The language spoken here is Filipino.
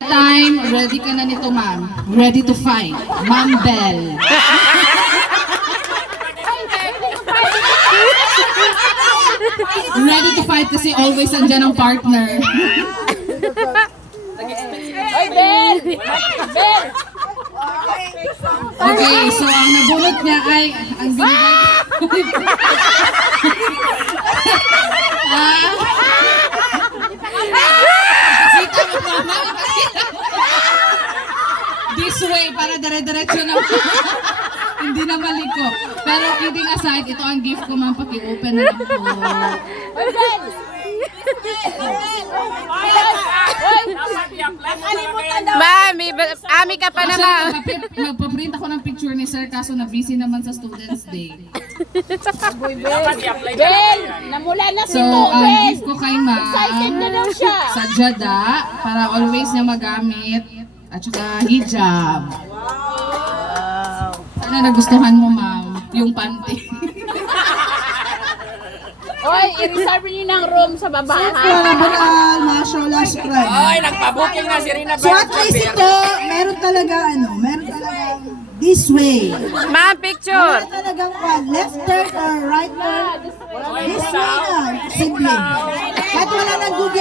Time, ready ka na nito, ma'am. Ready to fight. Ma'am Bell. Ready to fight kasi always andyan ang partner. Oy, Bel! Bel! Okay, so ang nabunot niya ay ang binigay. Ipakita mo, mama. Ipakita mo. This way, para dire-diretso na. Hindi na maliko. Pero kidding aside, ito ang gift ko, ma'am. Paki-open na lang po. Oy, Bel! Mami, ami ka pa naman. Magpa-print ako ng picture ni sir kaso na busy naman sa Students' Day. Bel! Namula na si So, to, ang Bel! gift ko kay ma'am Excited na daw siya. sa Jada para always niya magamit at saka hijab. Sana nagustuhan mo, ma'am, yung panty. Oy, i-reserve niyo ng room sa baba, ha? Banal, mashallah, shukran. Ay, nagpa-booking na si Rina. So at least ito, meron talaga this way. Ma'am, picture. Meron talagang left turn or right turn. This way na, simple. Kahit wala nang Google.